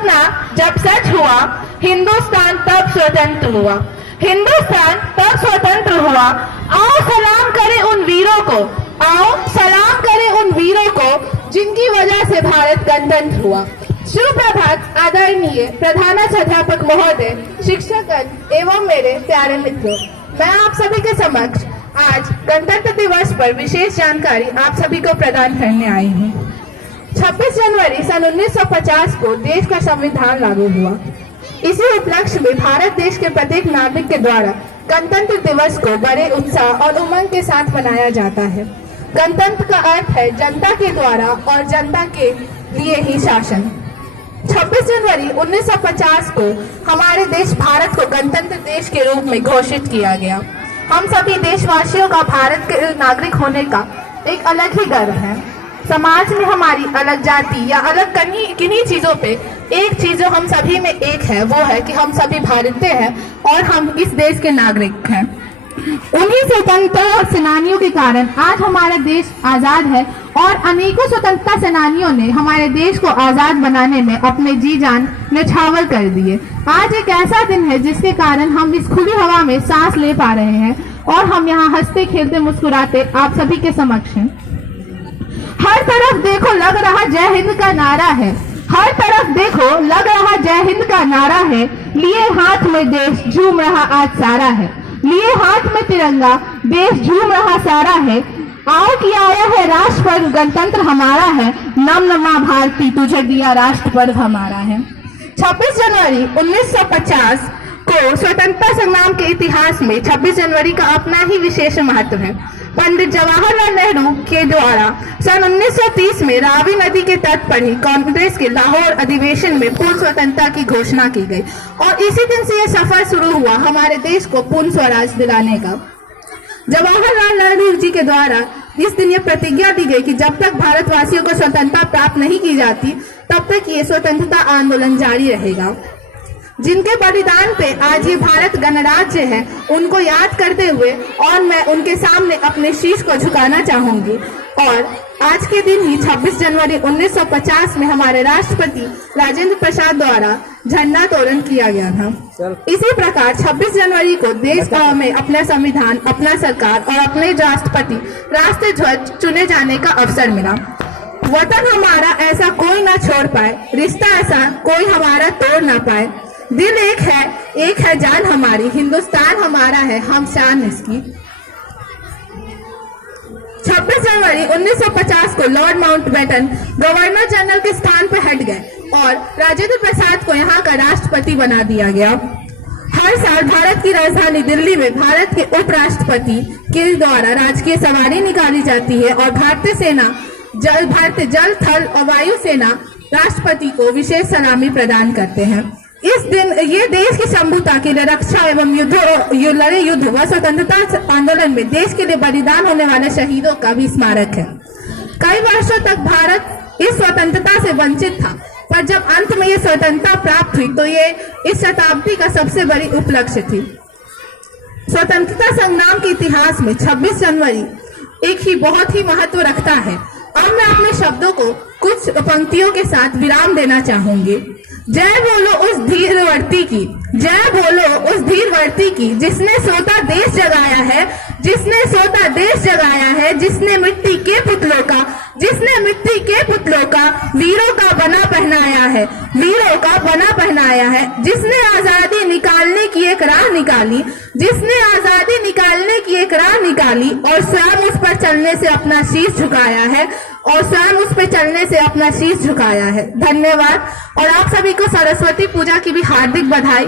सपना जब सच हुआ, हिंदुस्तान तब स्वतंत्र हुआ। हिंदुस्तान तब स्वतंत्र हुआ। आओ सलाम करें उन वीरों को, आओ सलाम करें उन वीरों को जिनकी वजह से भारत गणतंत्र हुआ। सुप्रभात आदरणीय प्रधानाध्यापक महोदय, शिक्षकगण एवं मेरे प्यारे मित्रों, मैं आप सभी के समक्ष आज गणतंत्र दिवस पर विशेष जानकारी आप सभी को प्रदान करने आई हूँ। 26 जनवरी सन 1950 को देश का संविधान लागू हुआ। इसी उपलक्ष्य में भारत देश के प्रत्येक नागरिक के द्वारा गणतंत्र दिवस को बड़े उत्साह और उमंग के साथ मनाया जाता है। गणतंत्र का अर्थ है जनता के द्वारा और जनता के लिए ही शासन। 26 जनवरी 1950 को हमारे देश भारत को गणतंत्र देश के रूप में घोषित किया गया। हम सभी देशवासियों का भारत के नागरिक होने का एक अलग ही गर्व है। समाज में हमारी अलग जाति या अलग किन्हीं चीजों पे एक चीज जो हम सभी में एक है, वो है कि हम सभी भारतीय हैं और हम इस देश के नागरिक हैं। उन्हीं स्वतंत्रता सेनानियों के कारण आज हमारा देश आजाद है और अनेकों स्वतंत्रता सेनानियों ने हमारे देश को आजाद बनाने में अपने जी जान न्यौछावर कर दिए। आज एक ऐसा दिन है जिसके कारण हम इस खुली हवा में सांस ले पा रहे हैं और हम यहाँ हंसते खेलते मुस्कुराते आप सभी के समक्ष हैं। हर तरफ देखो लग रहा जय हिंद का नारा है, हर तरफ देखो लग रहा जय हिंद का नारा है। लिए हाथ में देश झूम रहा आज सारा है, लिए हाथ में तिरंगा देश झूम रहा सारा है। आओ कि आया है राष्ट्र पर्व गणतंत्र हमारा है, नम नमा भारती तुझे दिया राष्ट्र पर्व हमारा है। 26 जनवरी 1950 को स्वतंत्रता संग्राम के इतिहास में 26 जनवरी का अपना ही विशेष महत्व है। पंडित जवाहरलाल नेहरू के द्वारा सन 1930 में रावी नदी के तट पर ही कांग्रेस के लाहौर अधिवेशन में पूर्ण स्वतंत्रता की घोषणा की गई और इसी दिन से यह सफर शुरू हुआ हमारे देश को पूर्ण स्वराज दिलाने का। जवाहरलाल नेहरू जी के द्वारा इस दिन यह प्रतिज्ञा दी गई कि जब तक भारतवासियों को स्वतंत्रता प्राप्त नहीं की जाती तब तक ये स्वतंत्रता आंदोलन जारी रहेगा। जिनके बलिदान पे आज ये भारत गणराज्य है, उनको याद करते हुए और मैं उनके सामने अपने शीश को झुकाना चाहूंगी। और आज के दिन ही 26 जनवरी 1950 में हमारे राष्ट्रपति राजेंद्र प्रसाद द्वारा झंडा तोरण किया गया था। इसी प्रकार 26 जनवरी को देश में अपना संविधान, अपना सरकार और अपने राष्ट्रपति राष्ट्रीय ध्वज चुने जाने का अवसर मिला। वतन हमारा ऐसा कोई ना छोड़ पाए, रिश्ता ऐसा कोई हमारा तोड़ ना पाए। दिल एक है जान हमारी, हिंदुस्तान हमारा है हम शान इसकी। 26 जनवरी 1950 को लॉर्ड माउंटबेटन गवर्नर जनरल के स्थान पर हट गए और राजेंद्र प्रसाद को यहाँ का राष्ट्रपति बना दिया गया। हर साल भारत की राजधानी दिल्ली में भारत के उपराष्ट्रपति के द्वारा राजकीय सवारी निकाली जाती है और भारतीय जल थल और वायु सेना राष्ट्रपति को विशेष सलामी प्रदान करते हैं। इस दिन ये देश की संप्रभुता की रक्षा एवं युद्ध व स्वतंत्रता आंदोलन में देश के लिए बलिदान होने वाले शहीदों का भी स्मारक है। कई वर्षों तक भारत इस स्वतंत्रता से वंचित था, पर जब अंत में ये स्वतंत्रता प्राप्त हुई तो ये इस शताब्दी का सबसे बड़ी उपलक्ष्य थी। स्वतंत्रता संग्राम के इतिहास में 26 जनवरी एक ही बहुत ही महत्व रखता है। अब मैं अपने शब्दों को कुछ पंक्तियों के साथ विराम देना चाहूंगी। जय बोलो उस धीरवर्ती की, जय बोलो उस धीरवर्ती की, जिसने सोता देश जगाया है, जिसने सोता देश जगाया है, जिसने मिट्टी के पुतलों का वीरों का बना पहनाया है, वीरों का बना पहनाया है। जिसने आजादी निकालने की एक राह निकाली, जिसने आजादी निकालने की एक राह निकाली और स्वयं उस पर चलने से अपना शीश झुकाया है और स्वयं उस पर चलने से अपना शीश झुकाया है। धन्यवाद और आप सभी को सरस्वती पूजा की भी हार्दिक बधाई।